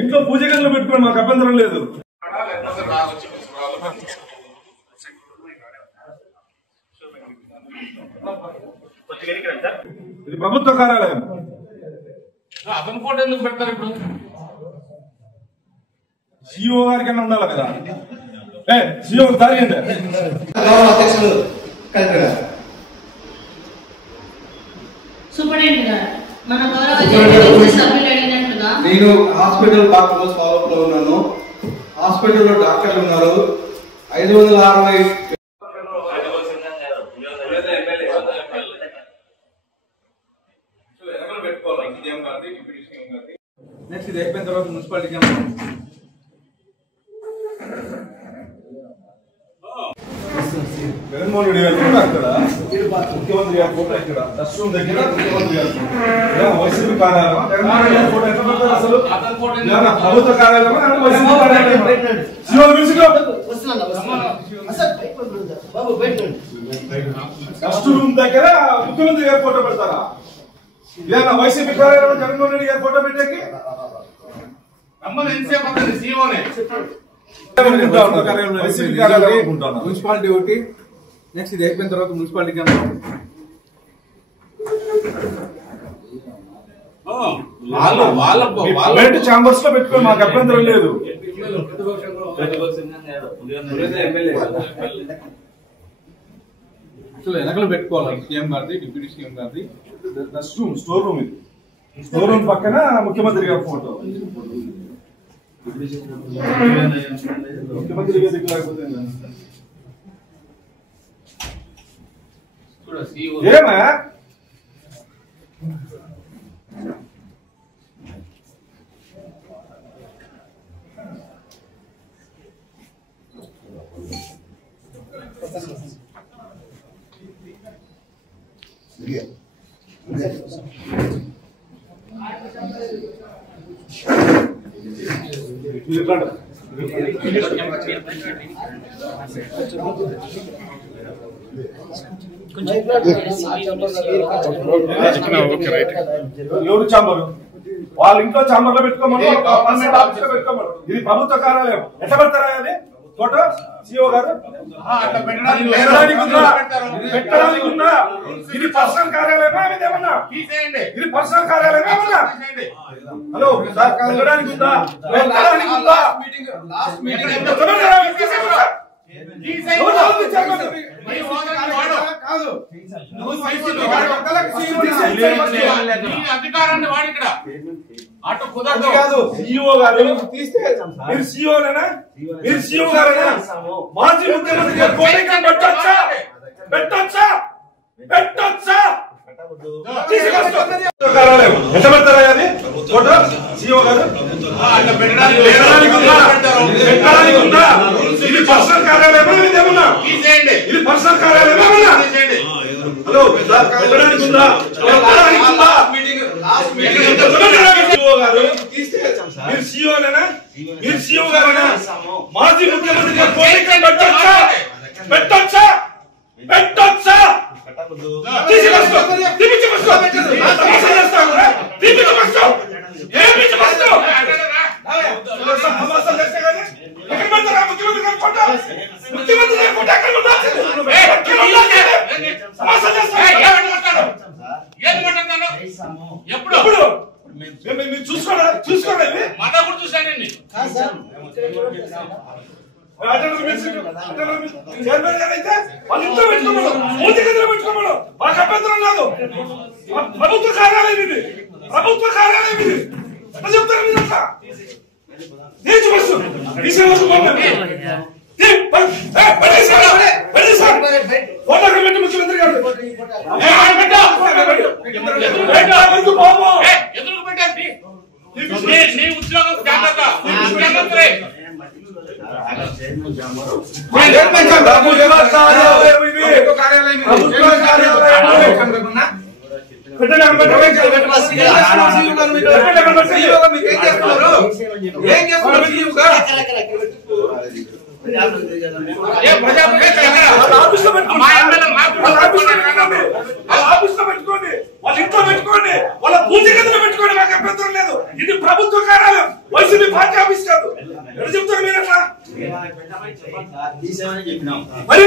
ఇంట్లో పూజ గదిలో పెట్టుకోండి, మాకు అభ్యంతరం లేదు. ఇది ప్రభుత్వ కార్యాలయం. అతని ఫోటో ఎందుకు పెడతారు ఇప్పుడు? సిఇఓ గారికి అన్నా ఉండాలి కదా. సిఇఓ దారి నేను హాస్పిటల్ డాక్టర్స్ ఫాలో అప్ లో ఉన్నాను. హాస్పిటల్లో డాక్టర్లు ఉన్నారు. 560 నెక్స్ట్ ఇది అయిపోయిన తర్వాత మున్సిపాలిటీ జగన్మోహన్ రెడ్డి గారు కూడా అక్కడ, ముఖ్యమంత్రి గారి ఫోటో ఇక్కడ, దర్శనం దగ్గర ముఖ్యమంత్రి గారు వైసీపీ కార్యాలయం. జగన్మోహన్ రెడ్డి గారి ఫోటో ఎట్లా పెడతారు అసలు? ప్రభుత్వ కార్యాలయం వైసీపీ కార్యాలయం. డస్ట్ రూమ్ దగ్గర ముఖ్యమంత్రి గారి ఫోటో పెడతారా? ఇదేనా వైసీపీ కార్యాలయం జగన్మోహన్ రెడ్డి గారి ఫోటో పెట్టేకి? మున్సిపాలిటీ ఒకటి. నెక్స్ట్ ఇది అయిపోయిన తర్వాత మున్సిపాలిటీ ఛాంబర్స్ లో పెట్టుకోండి, మాకు అభ్యంతరం లేదు. వెనకలు పెట్టుకోవాలి. సీఎం గారిది, డిప్యూటీ సీఎం గారిది. Rest room, store room. ఇది స్టోర్ రూమ్ పక్కన ముఖ్యమంత్రి గారి ఫోటో. ముఖ్యమంత్రి గారి లేకపోతే ఏమా ఎవరు చాంబరు? వాళ్ళ ఇంట్లో చాంబర్ లో పెట్టుకోమని, ఆఫీస్ లో పెట్టుకోమని. ఇది ప్రభుత్వ కార్యాలయం. ఎట్లా పెడతారా అది ఫోటో? సిఇఓ గారు పెట్టడానికి ఉందా? ఇది పర్సనల్ కార్యాలయమా? ఇదేమన్నా ఇది పర్సనల్ కార్యాలయం ఏమన్నా? హలో సార్, పెట్టడానికి ఉందా? పెట్టడానికి ఉందా? అధికారాన్ని వాడి ఇక్కడ అటు కుదరదు. సిఇఓ గారు మీరు సిఇఓనేనా? మీరు సిఇఓ గారేనా? మాజీ ముఖ్యమంత్రి గారు పెట్టొచ్చా? పెట్టొచ్చా? పెట్టొచ్చా? కార్యాలయం ఎట్లా పెడతారా అది ఫోటో? సిఇఓ గారు పెట్టడానికి ఉందా? ఇది పర్సనల్ కార్యాలయమా? ఇదేమన్నా ఇది పర్సనల్ కార్యాలయమా? హలో సార్, పెట్టడానికి ఉందా? పెట్టడానికి ఉందా? సిఇఓ గారు మీరు సిఇఓనేనా? మీరు సిఇఓ గారేనా? మాజీ ముఖ్యమంత్రి గారు పెట్టొచ్చా? పెట్టొచ్చా? పెట్టొచ్చా? చూసుకోండి. మత కూడా చూసానండి. మాకు అభ్యంతరం లేదు. ప్రభుత్వ కార్యాలయం ఇది, ప్రభుత్వ కార్యాలయం ఇది. ఎట్లా చెప్తారు మీరు? అట్లా తీర్చి బస్సు ఫోటో పెట్టి ముఖ్యమంత్రి గారు ఎందుకు పెట్టండి? నీ ఉద్యోగం జాగ్రత్త. ముఖ్యమంత్రి ఆఫీస్ లో పెట్టుకోండి, వాళ్ళ ఇంట్లో పెట్టుకోండి, వాళ్ళ పూజ తీసేమని చెప్పినాం. మరి